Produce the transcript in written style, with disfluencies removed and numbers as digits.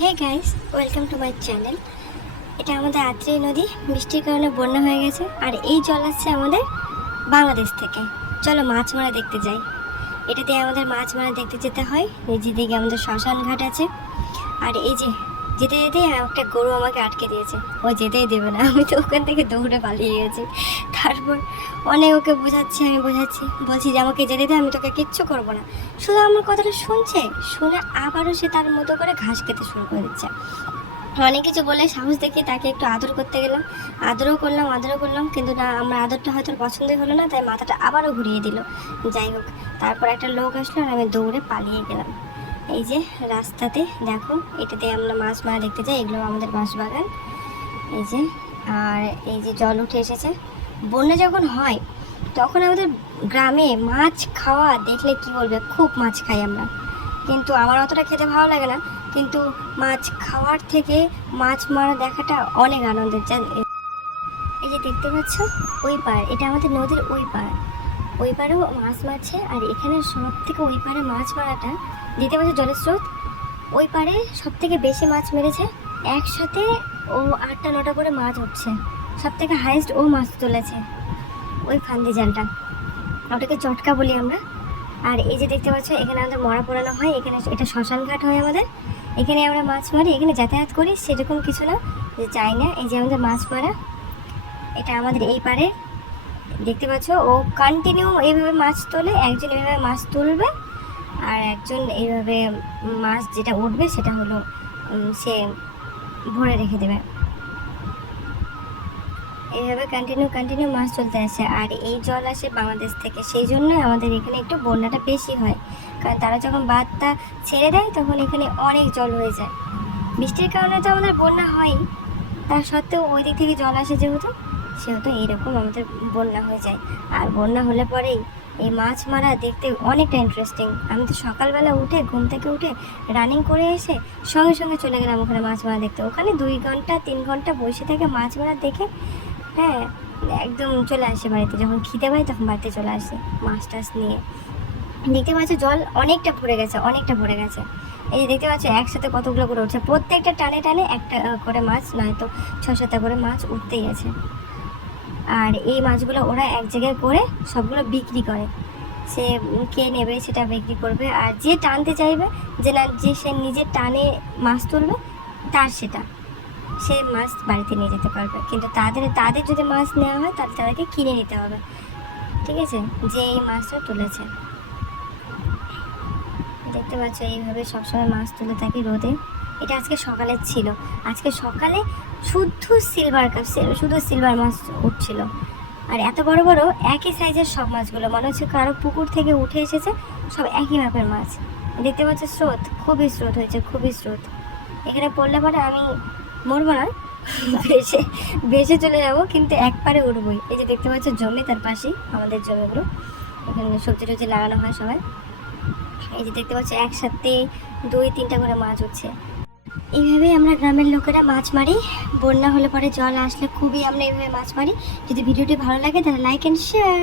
Hey guys, welcome to my channel. এটা আমাদের আত্রেই নদী, বৃষ্টির কারণে বন্যা হয়ে গেছে। আর এই জল আসছে আমাদের বাংলাদেশ থেকে। চলো মাছ মারা দেখতে যাই। এটা দিয়ে আমাদের মাছ মারা দেখতে যেতে হয়। এই যেদিকে আমাদের শ্মশান ঘাট আছে। আর এই যে যেতে যেতে একটা গরু আমাকে আটকে দিয়েছে, ও যেতেই দেবে না। আমি তো ওখান থেকে দৌড়ে পালিয়ে গেছি। তারপর অনেক ওকে বোঝাচ্ছি, বলছি যে আমাকে যেতে দে, আমি তোকে কিচ্ছু করবো না। শুধু আমার কথাটা শুনছে, শুনে আবারও সে তার মতো করে ঘাস খেতে শুরু করে দিচ্ছে। অনেক কিছু বলে সাহস দেখিয়ে তাকে একটু আদর করতে গেলাম, আদরও করলাম, কিন্তু না, আমার আদরটা হয়তো পছন্দই হলো না, তাই মাথাটা আবারও ঘুরিয়ে দিল। যাই হোক, তারপর একটা লোক আসলো আর আমি দৌড়ে পালিয়ে গেলাম। এই যে রাস্তাতে দেখো, এটাতে আমরা মাছ মারা দেখতে যাই। এগুলো আমাদের বাঁশবাগান। এই যে, আর এই যে জল উঠে এসেছে। বন্যা যখন হয় তখন আমাদের গ্রামে মাছ খাওয়া দেখলে কি বলবে, খুব মাছ খাই আমরা। কিন্তু আমার অতটা খেতে ভালো লাগে না, কিন্তু মাছ খাওয়ার থেকে মাছ মারা দেখাটা অনেক আনন্দের। এই যে দেখতে পাচ্ছ ওই পাড়, এটা আমাদের নদীর ওই পাড়। ওই পাড়েও মাছ মারছে, আর এখানে সব থেকে ওই পাড়ে মাছ মারাটা দেখতে পাচ্ছ জলের স্রোত। ওই পাড়ে সব থেকে বেশি মাছ মেরেছে, একসাথে ও 8টা 9টা করে মাছ উঠছে। সব থেকে হাইয়েস্ট ও মাছ তুলেছে ওই ফান্দি জালটা, ওটাকে চটকা বলি আমরা। আর এই যে দেখতে পাচ্ছ, এখানে আমাদের মরা পোড়ানো হয়। এখানে এটা শ্মশান ঘাট হয় আমাদের। এখানে আমরা মাছ মারি, এখানে যাতায়াত করি, সেরকম কিছু না যে চাই না। এই যে আমাদের মাছ মারা, এটা আমাদের এই পারে দেখতে পাচ্ছ, ও কন্টিনিউ এইভাবে মাছ তোলে। একজন এইভাবে মাছ তুলবে, আর একজন এইভাবে মাছ যেটা উঠবে সেটা হলো সে ভরে রেখে দেবে। এইভাবে কন্টিনিউ মাছ চলতে আসে। আর এই জল আসে বাংলাদেশ থেকে, সেই জন্য আমাদের এখানে একটু বন্যাটা বেশি হয়। কারণ তারা যখন বাঁধটা ছেড়ে দেয় তখন এখানে অনেক জল হয়ে যায়। বৃষ্টির কারণে তো আমাদের বন্যা হয়ই, তা সত্ত্বেও ওই দিক থেকে জল আসে সেহেতু এইরকম আমাদের বন্যা হয়ে যায়। আর বন্যা হলে পরেই এই মাছ মারা দেখতে অনেকটা ইন্টারেস্টিং। আমি তো সকালবেলা উঠে ঘুম থেকে উঠে রানিং করে এসে সঙ্গে সঙ্গে চলে গেলাম ওখানে মাছ মারা দেখতে। ওখানে 2 ঘন্টা 3 ঘন্টা বসে থেকে মাছ মারা দেখে, হ্যাঁ, একদম চলে আসে বাড়িতে। যখন খিদে পাই তখন বাড়িতে চলে আসে মাছ টাছ নিয়ে। দেখতে পাচ্ছ জল অনেকটা ভরে গেছে। এই যে দেখতে পাচ্ছ একসাথে কতগুলো করে উঠছে, প্রত্যেকটা টানে টানে একটা করে মাছ, নয়তো 6-7টা করে মাছ উঠতেই আছে। আর এই মাছগুলো ওরা এক জায়গায় করে সবগুলো বিক্রি করে। সে কে নেবে সেটা বিক্রি করবে, আর যে টানতে চাইবে, যে সে নিজের টানে মাছ তুলবে, তার সেটা সে মাছ বাড়িতে নিয়ে যেতে পারবে। কিন্তু তাদের যদি মাছ নেওয়া হয় তাহলে তাদেরকে কিনে নিতে হবে, ঠিক আছে, যে এই মাছটা তুলেছে। দেখতে পাচ্ছ এইভাবে সবসময় মাছ তুলে থাকি রোদে। এটা আজকে সকালে ছিল। আজকে সকালে শুধু সিলভার মাছ উঠছিল। আর এত বড় বড় একই সাইজের সব মাছগুলো, মনে হচ্ছে কারো পুকুর থেকে উঠে এসেছে, সব একই মাপের মাছ। দেখতে পাচ্ছ স্রোত, খুবই স্রোত। এখানে পড়লে পরে আমি মরবো না, ভেসে চলে যাবো, কিন্তু একবারে উঠবই। এই যে দেখতে পাচ্ছ জমি, তার পাশেই আমাদের জমিগুলো, এখানে সবজি টবজি লাগানো হয় সবাই। এই যে দেখতে পাচ্ছ একসাথে 2-3টা করে মাছ উঠছে। এইভাবেই আমরা গ্রামের লোকেরা মাছ মারি। বন্যা হলে পরে জল আসলে খুবই আমরা এইভাবে মাছ মারি। যদি ভিডিওটি ভালো লাগে তাহলে লাইক অ্যান্ড শেয়ার।